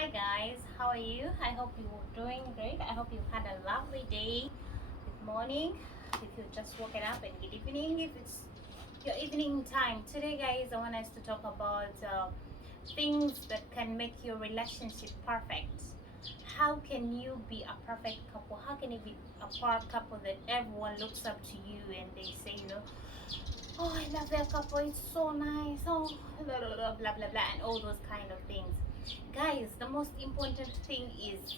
Hi guys, how are you? I hope you're doing great. I hope you've had a lovely day. Good morning if you're just woken up, and good evening if it's your evening time. Today, guys, I want us to talk about things that can make your relationship perfect. How can you be a perfect couple? How can you be a perfect couple that everyone looks up to you and they say, oh, I love their couple, it's so nice, oh, blah, blah, blah, blah, blah, blah, and all those kind of things. Guys, the most important thing is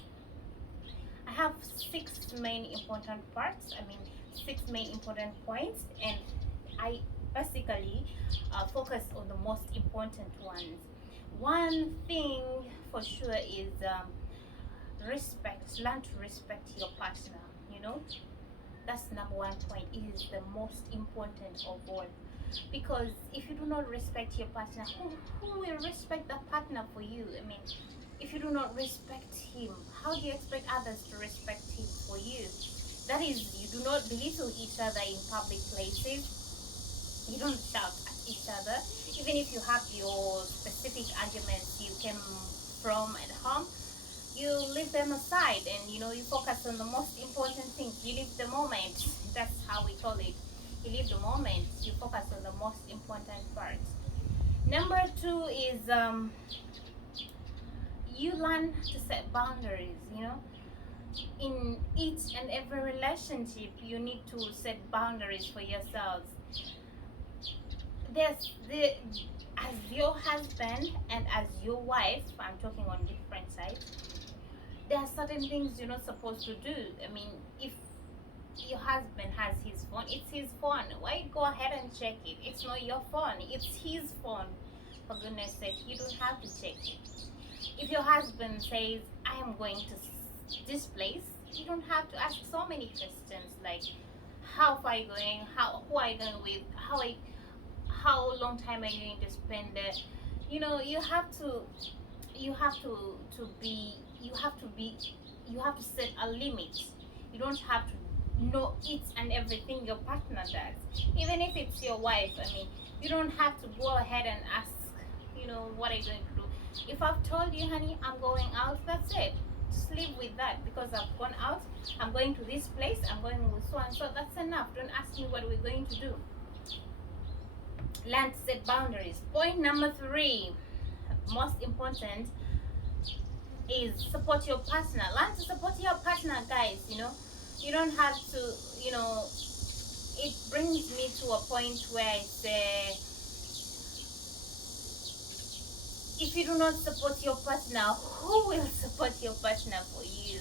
I have six main important parts, six main important points, and I basically focus on the most important ones. One thing for sure is respect. Learn to respect your partner, you know that's number one point. It is the most important of all, because if you do not respect your partner, who will respect that partner for you? If you do not respect him, how do you expect others to respect him for you? That is, you do not belittle each other in public places. You don't shout at each other. Even if you have your specific arguments you came from at home, you leave them aside, and you focus on the most important things. You live the moment. That's how we call it. You live the moment. You focus on the most important part. Number two is you learn to set boundaries. In each and every relationship you need to set boundaries for yourselves. As your husband and as your wife, I'm talking on different sides, there are certain things you're not supposed to do. If your husband has his phone, it's his phone. Why go ahead and check it? It's not your phone, it's his phone. For goodness sake, you don't have to check it. If your husband says, I am going to this place, you don't have to ask so many questions like, how far are you going? Who are you going with? How long time are you going to spend there? You have to you have to set a limit. You don't have to know each and everything your partner does. Even if it's your wife, you don't have to go ahead and ask, what are you going to do? If I've told you, honey, I'm going out, that's it. Just live with that, because I've gone out, I'm going to this place, I'm going with so and so, that's enough. Don't ask me what we're going to do. Learn to set boundaries. Point number three, most important, is support your partner. Learn to support your partner, guys. You don't have to, it brings me to a point where I say, if you do not support your partner, who will support your partner for you?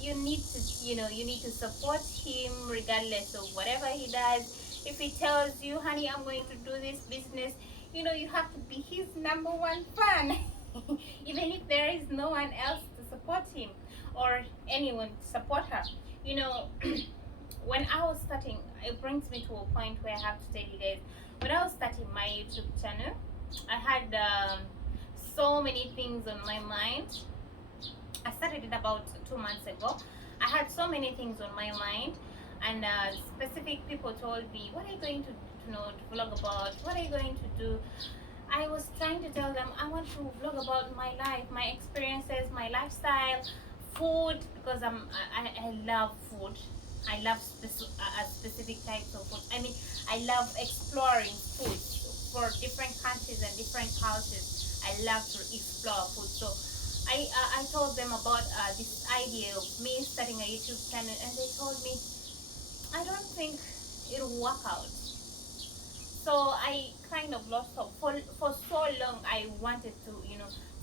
You need to support him regardless of whatever he does. If he tells you, honey, I'm going to do this business, you have to be his number one fan. Even if there is no one else to support him or anyone to support her. When I was starting, it brings me to a point where I have to tell you guys, when I was starting my YouTube channel, I had so many things on my mind. I started it about 2 months ago. I had so many things on my mind, and specific people told me, what are you going to vlog about? What are you going to do? I was trying to tell them, I want to vlog about my life, my experiences, my lifestyle, food, because I love food. I love specific types of food. I love exploring food for different countries and different cultures. I love to explore food. So I told them about this idea of me starting a YouTube channel, and they told me, I don't think it'll work out. So I kind of lost hope. For so long I wanted to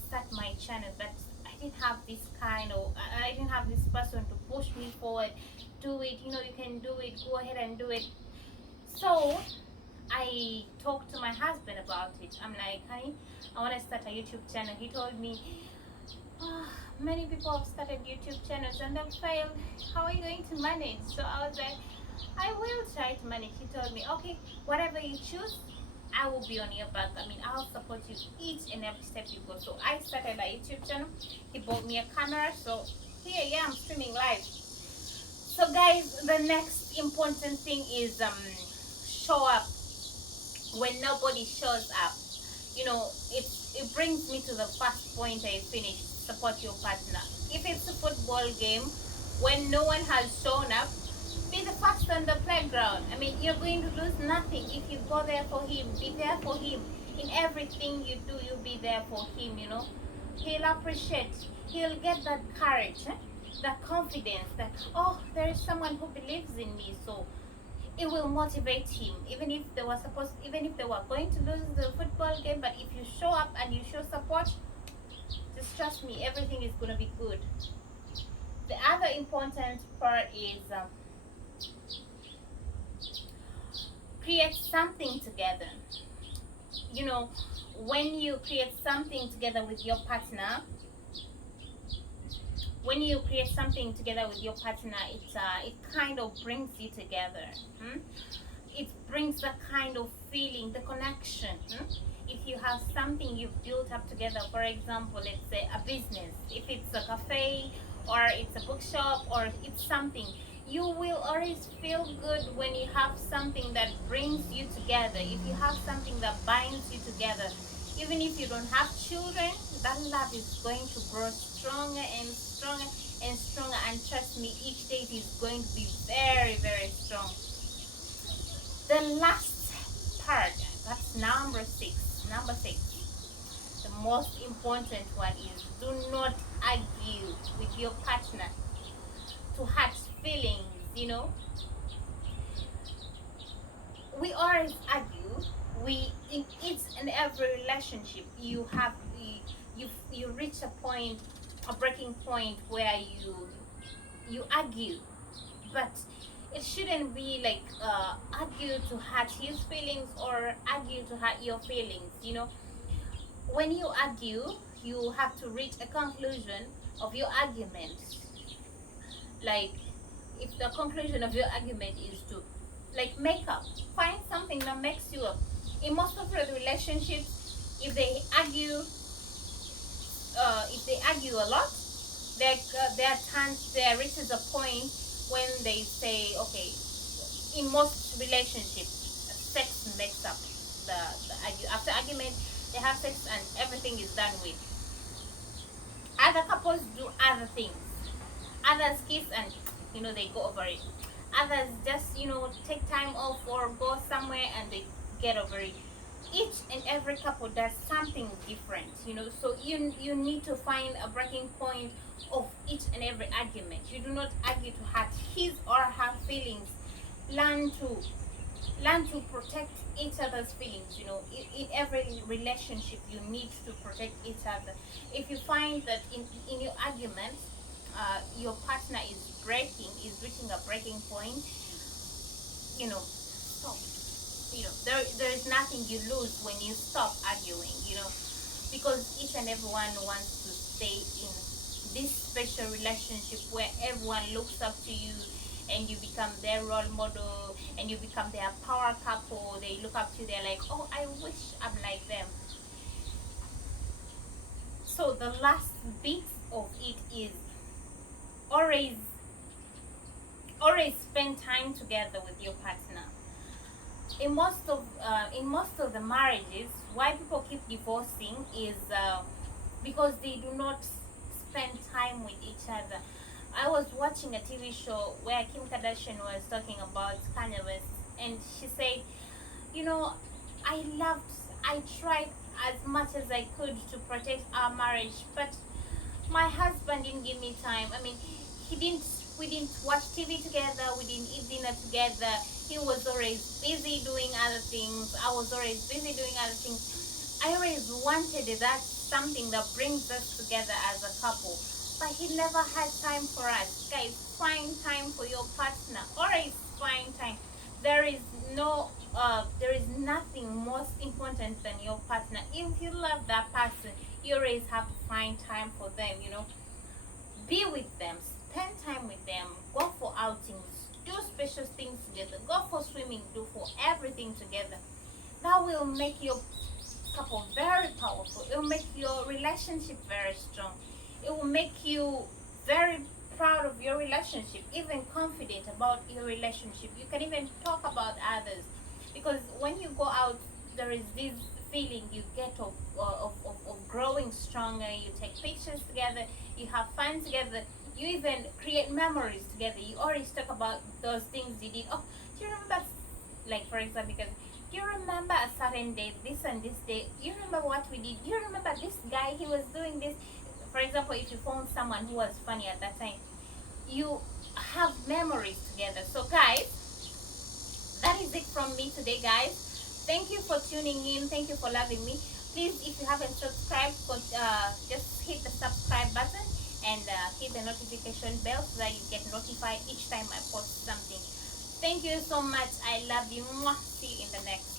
start my channel, but I didn't have I didn't have this person to push me forward. Do it, you can do it, go ahead and do it. So I talked to my husband about it. I'm like, honey, I want to start a YouTube channel. He told me, many people have started YouTube channels and they've failed. How are you going to manage? So I was like, I will try to manage. He told me, okay, whatever you choose, I will be on your back. I'll support you each and every step you go. So I started a YouTube channel. He bought me a camera. So here I am streaming live. So guys, the next important thing is show up when nobody shows up. It brings me to the first point I finished support your partner. If it's a football game, when no one has shown up, be the first on the playground. I mean, you're going to lose nothing if you go there for him. Be there for him. In everything you do, you be there for him, you know. He'll appreciate, he'll get that courage, that confidence that, oh, there is someone who believes in me. So it will motivate him, even if even if they were going to lose the football game, but if you show up and you show support, just trust me, everything is going to be good. The other important part is create something together. You know, when you create something together with your partner, it kind of brings you together. It brings the kind of feeling, the connection. If you have something you've built up together, for example, let's say a business, if it's a cafe or it's a bookshop or it's something, you will always feel good when you have something that brings you together. If you have something that binds you together, even if you don't have children, that love is going to grow stronger and stronger and stronger, and trust me, each day it is going to be very, very strong. The last part, that's number six, the most important one is, do not argue with your partner to hurt feelings. You know, we always argue. In each and every relationship, you reach a breaking point where you argue, but it shouldn't be like argue to hurt his feelings or argue to hurt your feelings. You know, when you argue, you have to reach a conclusion of your argument. Like, if the conclusion of your argument is to like make up, find something that makes you up. In most of the relationships, if they argue a lot, there reaches a point when they say, okay, in most relationships, sex makes up after argument, they have sex and everything is done with. Other couples do other things. Others kiss and they go over it. Others just take time off or go somewhere and they get over it. Each and every couple does something different, so you need to find a breaking point of each and every argument. You do not argue to hurt his or her feelings. Learn to protect each other's feelings. In every relationship you need to protect each other. If you find that in your arguments your partner is reaching a breaking point, stop. There is nothing you lose when you stop arguing, because each and everyone wants to stay in this special relationship where everyone looks up to you and you become their role model and you become their power couple. They look up to you, they're like, oh, I wish I'm like them. So the last bit of it is always spend time together with your partner. In most of the marriages, why people keep divorcing is because they do not spend time with each other. I was watching a TV show where Kim Kardashian was talking about Kanye West, and she said, I tried as much as I could to protect our marriage, but my husband didn't give me time. I mean, we didn't watch TV together, we didn't eat dinner together. He was always busy doing other things. I was always busy doing other things. I always wanted that something that brings us together as a couple, but he never had time for us. Guys, find time for your partner. Always find time. There is nothing most important than your partner. If you love that person, you always have to find time for them. Be with them, spend time with them, go for outings, do special things together, go for swimming, do for everything together. That will make your couple very powerful. It will make your relationship very strong. It will make you very proud of your relationship, even confident about your relationship. You can even talk about others, because when you go out, there is this feeling you get of growing stronger. You take pictures together. together, you have fun together, you even create memories together. You always talk about those things you did. Oh, do you remember, like for example, because you remember a certain day, this and this day, you remember what we did, you remember this guy, he was doing this. For example, if you found someone who was funny at that time, you have memories together. So guys, that is it from me today, guys. Thank you for tuning in, thank you for loving me. Please, if you haven't subscribed, just hit the subscribe button and hit the notification bell so that you get notified each time I post something. Thank you so much. I love you. Mwah. See you in the next